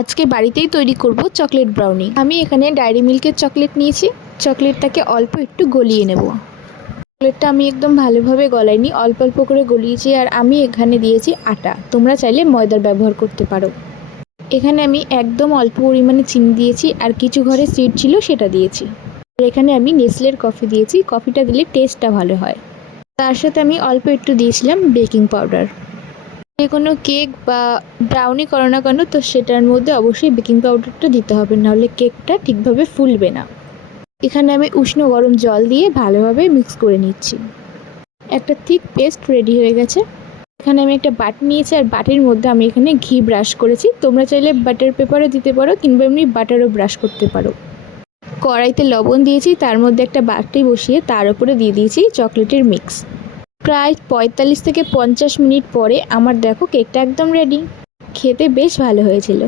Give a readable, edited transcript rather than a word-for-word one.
আজকে বাড়িতেই তৈরি করব চকলেট ব্রাউনি। আমি এখানে ডায়েরি মিল্কের চকলেট নিয়েছি। চকলেটটাকে অল্প একটু গলিয়ে নেব। চকলেটটা আমি একদম ভালোভাবে গলাইনি, অল্প অল্প করে গলিয়েছি। আর আমি এখানে দিয়েছি আটা, তোমরা চাইলে ময়দার ব্যবহার করতে পারো। এখানে আমি একদম অল্প পরিমাণে চিনি দিয়েছি, আর কিছু ঘরে সিড ছিল সেটা দিয়েছি। আর এখানে আমি নেসলের কফি দিয়েছি, কফিটা দিলে টেস্টটা ভালো হয়। তার সাথে আমি অল্প একটু দিয়েছিলাম বেকিং পাউডার। যে কোনো কেক বা ব্রাউনি করো না কেন, তো সেটার মধ্যে অবশ্যই বেকিং পাউডারটা দিতে হবে, নাহলে কেকটা ঠিকভাবে ফুলবে না। এখানে আমি উষ্ণ গরম জল দিয়ে ভালোভাবে মিক্স করে নিচ্ছি। একটা থিক পেস্ট রেডি হয়ে গেছে। এখানে আমি একটা বাটি নিয়েছি, আর বাটির মধ্যে আমি এখানে ঘি ব্রাশ করেছি। তোমরা চাইলে বাটার পেপারও দিতে পারো, কিংবা এমনি বাটারও ব্রাশ করতে পারো। কড়াইতে লবণ দিয়েছি, তার মধ্যে একটা বাটি বসিয়ে তার উপরে দিয়ে দিয়েছি চকলেটের মিক্স। প্রায় 45 থেকে 50 মিনিট পরে আমার দেখো কেকটা একদম রেডি। খেতে বেশ ভালো হয়েছিল।